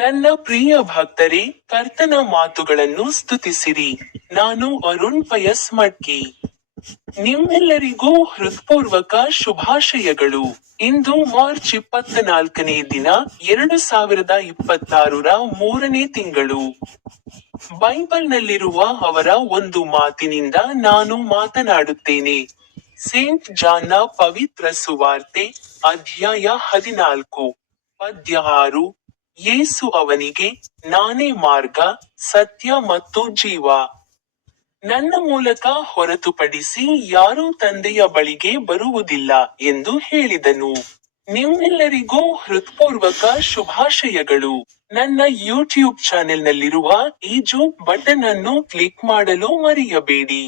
ನನ್ನ ಪ್ರಿಯ ಭಕ್ತರೇ, ಕರ್ತನ ಮಾತುಗಳನ್ನು ಸ್ತುತಿಸಿರಿ. ನಾನು ಅರುಣ್ ಪಯಸ್ ಮಡ್ಕಿ. ನಿಮ್ಮೆಲ್ಲರಿಗೂ ಹೃತ್ಪೂರ್ವಕ ಶುಭಾಶಯಗಳು. ಇಂದು ಮಾರ್ಚ್ 24ನೇ ದಿನ, 2026ರ 3ನೇ ತಿಂಗಳು. ಬೈಬಲ್ನಲ್ಲಿರುವ ಅವರ ಒಂದು ಮಾತಿನಿಂದ ನಾನು ಮಾತನಾಡುತ್ತೇನೆ. ಸೇಂಟ್ ಜಾನ್ನ ಪವಿತ್ರ ಸುವಾರ್ತೆ, ಅಧ್ಯಾಯ 14, ಪದ್ಯ 6. ಯೇಸು ಅವನಿಗೆ, ನಾನೇ ಮಾರ್ಗ, ಸತ್ಯ ಮತ್ತು ಜೀವ. ನನ್ನ ಮೂಲಕ ಹೊರತುಪಡಿಸಿ ಯಾರೂ ತಂದೆಯ ಬಳಿಗೆ ಬರುವುದಿಲ್ಲ ಎಂದು ಹೇಳಿದನು. ನಿಮ್ಮೆಲ್ಲರಿಗೂ ಹೃತ್ಪೂರ್ವಕ ಶುಭಾಶಯಗಳು. ನನ್ನ ಯೂಟ್ಯೂಬ್ ಚಾನೆಲ್ನಲ್ಲಿರುವ ಈ ಜೂಮ್ ಬಟನ್ ಅನ್ನು ಕ್ಲಿಕ್ ಮಾಡಲು ಮರೆಯಬೇಡಿ.